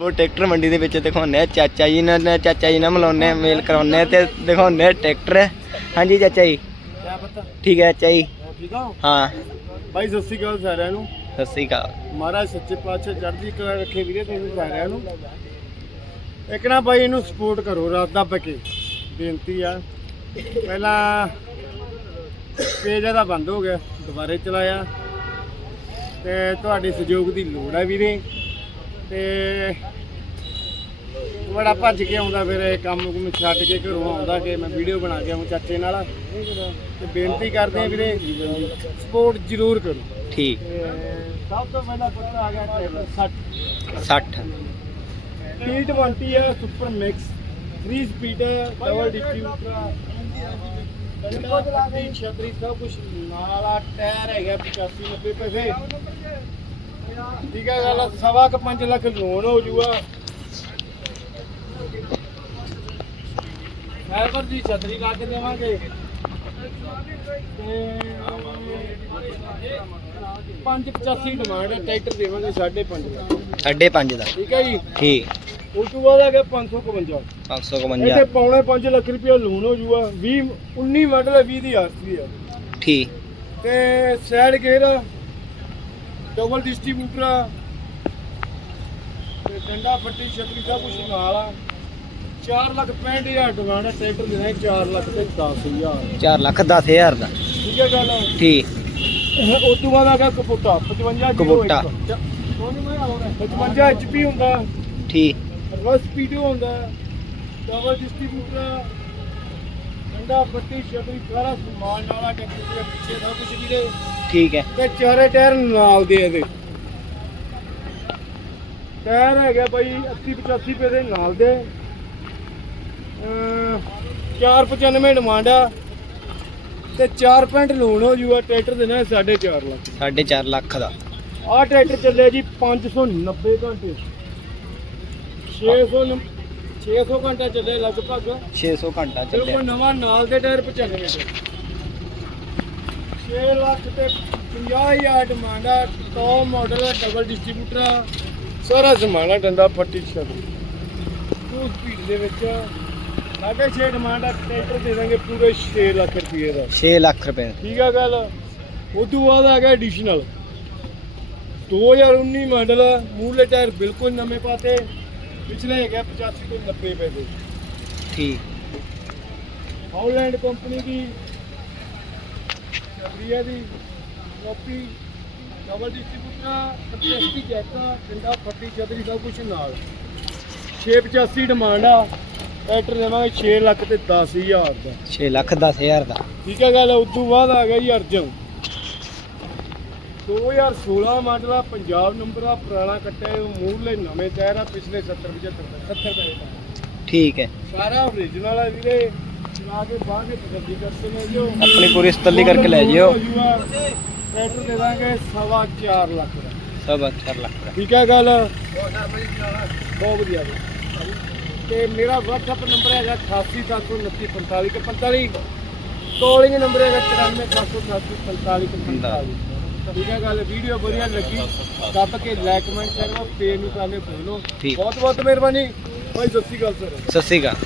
ਉਹ ਟਰੈਕਟਰ ਮੰਡੀ ਦੇ ਵਿੱਚ ਦਿਖਾਉਂਦੇ ਆ ਚਾਚਾ ਜੀ ਨਾਲ ਚਾਚਾ ਜੀ ਨਾਲ ਮਿਲਾਉਂਦੇ ਆ ਮੇਲ ਕਰਾਉਂਦੇ ਆ ਤੇ ਦਿਖਾਉਂਦੇ ਆ ਟਰੈਕਟਰ। ਹਾਂਜੀ ਚਾਚਾ ਜੀ। ਠੀਕ ਹੈ ਚਾਚਾ ਜੀ। ਠੀਕ ਆ ਹਾਂ। ਬਾਈ ਸਤਿ ਸ਼੍ਰੀ ਅਕਾਲ ਸਾਰਿਆਂ ਨੂੰ। ਸਤਿ ਸ੍ਰੀ ਅਕਾਲ। ਮਹਾਰਾਜ ਸੱਚੇ ਪਾਤਸ਼ਾਹ ਚੜ੍ਹਦੀ ਕਲਾ ਰੱਖੇ ਵੀਰੇ ਤੁਹਾਨੂੰ ਸਾਰਿਆਂ ਨੂੰ। ਇੱਕ ਨਾ ਬਾਈ ਇਹਨੂੰ ਸਪੋਰਟ ਕਰੋ ਰਾਤ ਦਾ ਪੱਕੇ। ਬੇਨਤੀ ਆ। ਪਹਿਲਾਂ ਪੇਜ ਇਹਦਾ ਬੰਦ ਹੋ ਗਿਆ ਦੁਬਾਰੇ ਚਲਾਇਆ। ਤੇ ਤੁਹਾਡੇ ਸਹਿਯੋਗ ਦੀ ਲੋੜ ਹੈ ਵੀਰੇ। ਤੇ ਬੜਾ ਭੱਜ ਕੇ ਆਉਂਦਾ ਫਿਰ ਇਹ ਕੰਮ ਕੁਮ ਛੱਡ ਕੇ ਘਰੋਂ ਆਉਂਦਾ ਕਿ ਮੈਂ ਵੀਡੀਓ ਬਣਾ ਕੇ ਆਉਂ ਚਾਚੇ ਨਾਲ। ਤੇ ਬੇਨਤੀ ਕਰਦੇ ਆ ਵੀਰੇ ਸਪੋਰਟ ਜ਼ਰੂਰ ਕਰੋ। ਠੀਕ। ਸਭ ਤੋਂ ਪਹਿਲਾਂ ਪਤਾ ਆ ਗਿਆ ਟ੍ਰੇਲਰ 60 60 T20 ਹੈ ਸੁਪਰ ਮਿਕਸ 3 ਸਪੀਡ ਹੈ ਡਬਲ ਡਿਸਟ੍ਰੀਬਿਊਟਰ ਕੰਡਾ ਦੀ ਛਤਰੀ ਸਭ ਕੁਝ ਨਾਲ ਆ ਟਾਇਰ ਹੈਗਾ 85 90 ਪੈਸੇ। ਠੀਕ ਹੈ ਗੱਲ ਸਵਾ ਕ 5 ਲੱਖ ਲੋਨ ਹੋ ਜੂਗਾ ਫਾਈਬਰ ਦੀ ਛਤਰੀ ਲਾ ਕੇ ਦੇਵਾਂਗੇ ਤੇ 585 ਡਿਮਾਂਡ ਹੈ ਟਰੈਕਟਰ ਦੇਵਾਂਗੇ 5.5 ਲੱਖ। ਸਾਢੇ ਪੰਜ ਦਾ ਠੀਕ ਹੈ ਜੀ? ਠੀਕ। ਉਸ ਤੋਂ ਬਾਅਦ ਆ ਗਿਆ 555 551 ਇਹਦੇ ਪੌਣੇ 5 ਲੱਖ ਰੁਪਇਆ ਲੋਨ ਹੋ ਜੂਗਾ 20 19 ਮਾਡਲ ਹੈ 20 ਦੀ ਆਰਸੀ ਹੈ। ਠੀਕ। ਤੇ ਸਾਈਡ ਗੇਅਰ ਡਬਲ ਡਿਸਟ੍ਰੀਬਿਊਟਰ ਆ। ਤੇ ਡੰਡਾ ਫੱਟੀ ਛਤਰੀ ਸਭ ਕੁਝ ਨਾਲ ਆ। 4 ਲੱਖ 65 ਹਜ਼ਾਰ ਡਿਮਾਂਡ ਹੈ ਟਰੈਕਟਰ ਦੇ 4 ਲੱਖ ਤੇ 10000 4 ਲੱਖ 10000 ਦਾ। ਠੀਕ ਹੈ ਗੱਲ? ਠੀਕ। ਉਸ ਤੋਂ ਬਾਅਦ ਆ ਗਿਆ ਕਪੂਟਾ 55 ਕਪੂਟਾ। 55 ਐਚਪੀ ਹੁੰਦਾ। ਠੀਕ। ਰਸ ਸਪੀਡੋ ਹੁੰਦਾ। ਡਬਲ ਡਿਸਟ੍ਰੀਬਿਊਟਰ ਡੰਡਾ ਫੱਟੀ ਛਤਰੀ ਸਾਰਾ ਸਮਾਨ ਨਾਲਾ ਕੰਪਿਊਟਰ ਪਿੱਛੇ ਸਭ ਕੁਝ ਵੀਰੇ। ਠੀਕ ਹੈ। ਤੇ ਚਾਰੇ ਟਾਇਰ ਨਾਲ ਦੇ ਇਹਦੇ। ਟਾਇਰ ਹੈਗਾ ਬਾਈ 80 85 ਰੁਪਏ ਦੇ ਨਾਲ ਦੇ। ਅਮ 495 ਡਿਮਾਂਡ ਆ। ਤੇ 4 ਪੈਂਟ ਲੋਨ ਹੋ ਜੂਗਾ ਟਰੈਕਟਰ ਦੇ ਨਾਲ 4.5 ਲੱਖ। 4.5 ਲੱਖ ਦਾ। ਆਹ ਟਰੈਕਟਰ ਚੱਲਿਆ ਜੀ 590 ਘੰਟੇ। 600 ਨੰ- 600 ਘੰਟਾ ਚੱਲੇ ਲਗਭਗ। 600 ਘੰਟਾ ਚੱਲਿਆ। ਕੋਈ ਨਵਾਂ ਨਾਲ ਦੇ ਟਾਇਰ 95 ਦੇ। 6 ਲੱਖ ਤੇ 50000 ਡਿਮਾਂਡ ਆ ਟੌਪ ਮਾਡਲ ਆ ਡਬਲ ਡਿਸਟ੍ਰੀਬਿਊਟਰ ਆ ਸਾਰਾ ਸਮਾਨ ਆ ਡੰਡਾ ਫੱਟੀ ਛੱਡ। ਟੂ ਸਪੀਡ ਦੇ ਵਿੱਚ ਸਾਢੇ 6 ਡਿਮਾਂਡ ਆ ਟਰੈਕਟਰ ਦੇ ਦਾਂਗੇ ਪੂਰੇ 6 ਲੱਖ ਰੁਪਏ ਦਾ। 6 ਲੱਖ ਰੁਪਏ ਠੀਕ ਆ ਗੱਲ? ਉਸ ਤੋਂ ਬਾਅਦ ਆ ਗਿਆ ਐਡੀਸ਼ਨਲ 2019 ਮਾਡਲ ਆ ਮੂਹਰਲੇ ਟਾਇਰ ਬਿਲਕੁਲ ਨਵੇਂ ਪਾਤੇ। ਪਿਛਲੇ ਹੈਗਾ 85 ਤੋਂ 90 ਪੈਸੇ ਠੀਕ। ਹਾਲੈਂਡ ਕੰਪਨੀ ਦੀ ਛਤਰੀਆ ਦੀ ਕਾਪੀ ਡਬਲ ਡਿਸਟ੍ਰੀਬਿਊਟਰ ਕਪੈਸਿਟੀ ਜੈਕਾ ਡੰਡਾ ਫੱਟੀ ਛਤਰੀ ਸਭ ਕੁਝ ਨਾਲ। 685 ਡਿਮਾਂਡ ਆ ਟਰੈਕਟਰ ਦੇਵਾਂਗੇ 6 ਲੱਖ ਤੇ 10000 ਦਾ। 6 ਲੱਖ 10000 ਦਾ। ਠੀਕ ਹੈ ਗੱਲ ਉਸ ਤੋਂ ਬਾਅਦ ਆ ਗਿਆ ਜੀ ਅਰਜਨ। 2016 ਮਾਡਲ ਆ ਪੰਜਾਬ ਨੰਬਰ ਆ ਪੁਰਾਣਾ ਕੱਟਿਆ ਇਹ ਮੂਹਰਲੇ ਨਵੇਂ ਟਾਇਰ ਆ ਪਿਛਲੇ 70 75 70 ਰੁਪਏ ਦਾ ਠੀਕ ਹੈ। ਸਾਰਾ ਓਰੀਜਨਲ ਆ ਵੀਰੇ। ਆਪਣੀ ਪੂਰੀ ਤਸੱਲੀ ਕਰਕੇ ਲੈ ਜਿਓ। ਟਰੈਕਟਰ ਦੇ ਦਾਂਗੇ ਸਵਾ 4 ਲੱਖ ਦਾ। ਸਭ 4 ਲੱਖ ਦਾ। ਠੀਕ ਹੈ ਗੱਲ? ਬਹੁਤ ਵਧੀਆ ਤੇ ਮੇਰਾ WhatsApp ਨੰਬਰ ਹੈਗਾ 887945 ਕੇ 45 ਕਾਲਿੰਗ ਨੰਬਰ ਹੈਗਾ 94788 45 ਠੀਕ ਹੈ ਗੱਲ ਵੀਡੀਓ ਵਧੀਆ ਲੱਗੀ। ਦੱਬ ਕੇ ਲਾਈਕ ਕਮੈਂਟ ਕਰੋ ਪੇਜ ਨੂੰ ਕਾਲੇ ਠੀਕ। ਬਹੁਤ ਬਹੁਤ ਮਿਹਰਬਾਨੀ। ਭਾਈ ਸਤਿ ਸ਼੍ਰੀ ਅਕਾਲ ਸਰ ਸਤਿ ਸ੍ਰੀ ਅਕਾਲ।